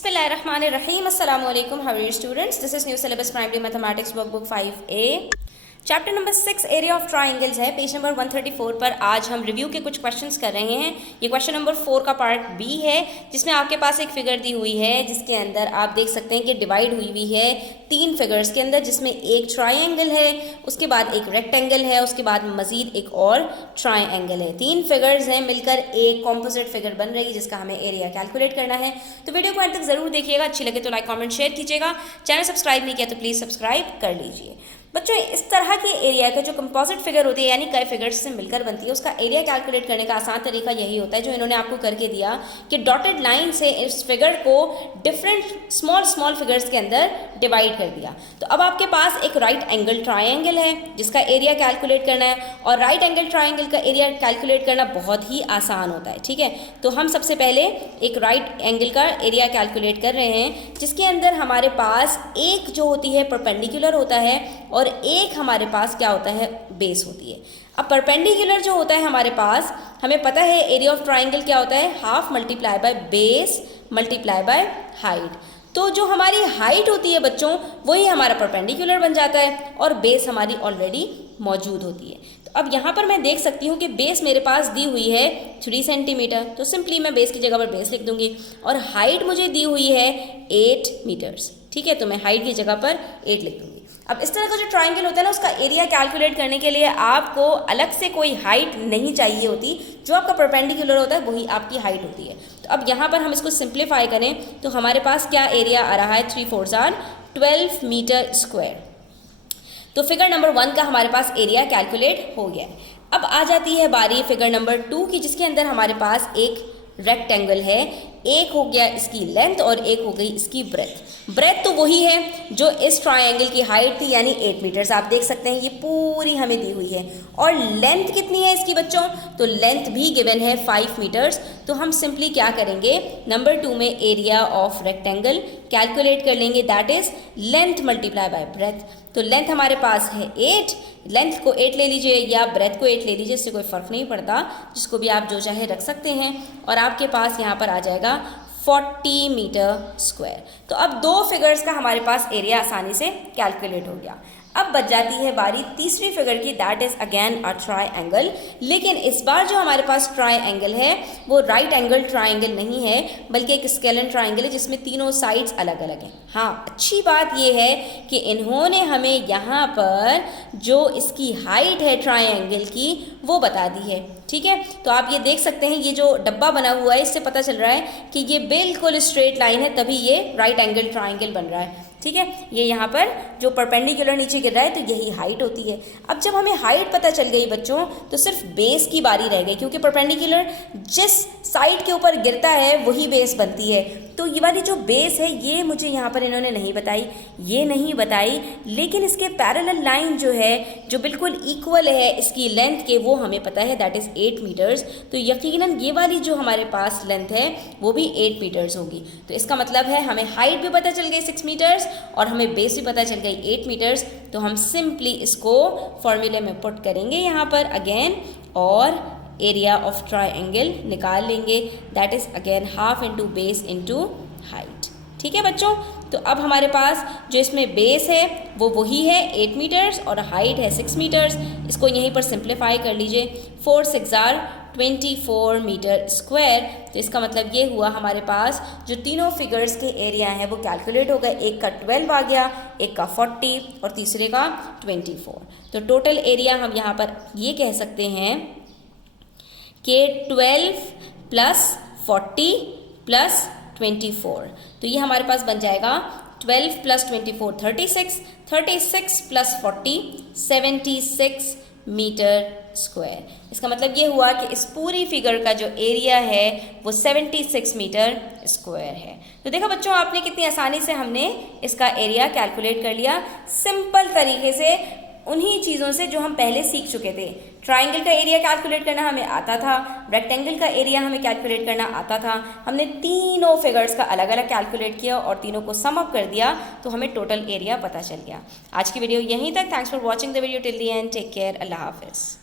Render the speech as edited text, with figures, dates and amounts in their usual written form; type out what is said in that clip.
Bismillahirrahmanirrahim. Assalamu alaikum. How are you students? This is New Syllabus Primary Mathematics Workbook 5A. Chapter number 6 area of triangles है। Page number 134 पर आज हम review के कुछ questions कर रहे हैं। ये क्वेश्चन नंबर 4 का पार्ट बी है, जिसमें आपके पास एक फिगर दी हुई है, जिसके अंदर आप देख सकते हैं कि डिवाइड हुई है 3 फिगर्स के अंदर, जिसमें एक ट्राइंगल है, उसके बाद एक रेक्टेंगल है, उसके बाद मजीद एक और ट्राइंगल है। 3 फिगर्स हैं, मिलकर एक कॉम्पोजिट फिगर बन रही है, जिसका हमें एरिया कैलकुलेट करना है। तो वीडियो को अंत तक जरूर देखिएगा। अच्छी लगे तो लाइक कॉमेंट शेयर कीजिएगा। चैनल सब्सक्राइब नहीं किया तो प्लीज़ सब्सक्राइब कर लीजिए। बच्चों, इस तरह के एरिया का जो कंपोजिट फिगर होती है, यानी कई फिगर्स से मिलकर बनती है, उसका एरिया कैलकुलेट करने का आसान तरीका यही होता है जो इन्होंने आपको करके दिया कि डॉटेड लाइन से इस फिगर को डिफरेंट स्मॉल फिगर्स के अंदर डिवाइड कर दिया। तो अब आपके पास एक राइट एंगल ट्राइंगल है जिसका एरिया कैलकुलेट करना है, और राइट एंगल ट्राइंगल का एरिया कैलकुलेट करना बहुत ही आसान होता है। ठीक है, तो हम सबसे पहले एक राइट एंगल का एरिया कैलकुलेट कर रहे हैं, जिसके अंदर हमारे पास एक जो होती है परपेंडिकुलर होता है और एक हमारे पास क्या होता है, बेस होती है। अब परपेंडिकुलर जो होता है हमारे पास, हमें पता है एरिया ऑफ ट्राइंगल क्या होता है, half multiply by base multiply by height. तो जो हमारी हाइट होती है बच्चों, वही हमारा परपेंडिकुलर बन जाता है और बेस हमारी ऑलरेडी मौजूद होती है। तो अब यहाँ पर मैं देख सकती हूँ कि बेस मेरे पास दी हुई है 3 सेंटीमीटर, तो सिंपली मैं बेस की जगह पर बेस लिख दूंगी, और हाइट मुझे दी हुई है 8 मीटर्स। ठीक है, तो मैं हाइट की जगह पर 8 लिख दूंगी। अब इस तरह का जो ट्राइंगल होता है ना, उसका एरिया कैलकुलेट करने के लिए आपको अलग से कोई हाइट नहीं चाहिए होती, जो आपका परपेंडिकुलर होता है वही आपकी हाइट होती है। तो अब यहाँ पर हम इसको सिंप्लीफाई करें तो हमारे पास क्या एरिया आ रहा है, 3 4 are 12 मीटर स्क्वायर। तो फिगर नंबर 1 का हमारे पास एरिया कैलकुलेट हो गया है। अब आ जाती है बारी फिगर नंबर 2 की, जिसके अंदर हमारे पास एक रेक्टेंगल है। एक हो गया इसकी लेंथ और एक हो गई इसकी ब्रेथ। ब्रेथ तो वही है जो इस ट्रायंगल की हाइट थी, यानी 8 मीटर्स। आप देख सकते हैं ये पूरी हमें दी हुई है। और लेंथ कितनी है इसकी बच्चों, तो लेंथ भी गिवन है 5 मीटर्स। तो हम सिंपली क्या करेंगे, नंबर 2 में एरिया ऑफ रेक्टेंगल कैलकुलेट कर लेंगे, that is length multiply by breath. तो लेंथ हमारे पास है 8, लेंथ को 8 ले लीजिए या ब्रेथ को 8 ले लीजिए, इससे कोई फ़र्क नहीं पड़ता, जिसको भी आप जो चाहे रख सकते हैं। और आपके पास यहाँ पर आ जाएगा 40 मीटर स्क्वायर। तो अब 2 फिगर्स का हमारे पास एरिया आसानी से कैलकुलेट हो गया। अब बच जाती है बारी तीसरी फिगर की, that is again a triangle. लेकिन इस बार जो हमारे पास ट्राइंगल है वो राइट एंगल ट्राइंगल नहीं है, बल्कि एक स्केलन ट्राइंगल है, जिसमें तीनों साइड्स अलग अलग हैं। हाँ, अच्छी बात यह है कि इन्होंने हमें यहाँ पर जो इसकी हाइट है ट्राइंगल की वो बता दी है। ठीक है, तो आप ये देख सकते हैं, ये जो डब्बा बना हुआ है इससे पता चल रहा है कि ये बिल्कुल स्ट्रेट लाइन है, तभी ये राइट एंगल ट्राइंगल बन रहा है। ठीक है, ये यहाँ पर जो परपेंडिकुलर नीचे गिर रहा है, तो यही हाइट होती है। अब जब हमें हाइट पता चल गई बच्चों, तो सिर्फ बेस की बारी रह गई, क्योंकि परपेंडिकुलर जिस साइड के ऊपर गिरता है वही बेस बनती है। तो ये वाली जो बेस है ये मुझे यहाँ पर इन्होंने नहीं बताई, ये नहीं बताई, लेकिन इसके पैरेलल लाइन जो है, जो बिल्कुल इक्वल है इसकी लेंथ के, वो हमें पता है, दैट इज़ 8 मीटर्स। तो यकीनन ये वाली जो हमारे पास लेंथ है वो भी 8 मीटर्स होगी। तो इसका मतलब है हमें हाइट भी पता चल गई 6 मीटर्स और हमें बेस भी पता चल गई 8 मीटर्स। तो हम सिंपली इसको फॉर्मूले में पुट करेंगे यहाँ पर अगेन, और एरिया ऑफ ट्राइंगल निकाल लेंगे, that is again half into base into height. ठीक है बच्चों, तो अब हमारे पास जो इसमें बेस है वो वही है 8 मीटर्स और हाइट है 6 मीटर्स। इसको यहीं पर सिंप्लीफाई कर लीजिए, 4 6 are 24 मीटर स्क्वायर। तो इसका मतलब ये हुआ हमारे पास जो तीनों फिगर्स के एरिया हैं वो कैलकुलेट हो गए। एक का 12 आ गया, एक का 40 और तीसरे का 24। तो टोटल एरिया हम यहाँ पर ये कह सकते हैं कि 12 + 40 + 24। तो ये हमारे पास बन जाएगा 12 + 24 36, 36 + 40 76 मीटर स्क्वायर। इसका मतलब ये हुआ कि इस पूरी फिगर का जो एरिया है वो 76 मीटर स्क्वायर है। तो देखा बच्चों, आपने कितनी आसानी से हमने इसका एरिया कैलकुलेट कर लिया, सिंपल तरीके से, उन्हीं चीज़ों से जो हम पहले सीख चुके थे। ट्राइंगल का एरिया कैलकुलेट करना हमें आता था, रेक्टेंगल का एरिया हमें कैलकुलेट करना आता था। हमने तीनों फिगर्स का अलग अलग कैलकुलेट किया और तीनों को सम अप कर दिया, तो हमें टोटल एरिया पता चल गया। आज की वीडियो यहीं तक। Thanks for watching the video till the end. Take care. Allah हाफिज़।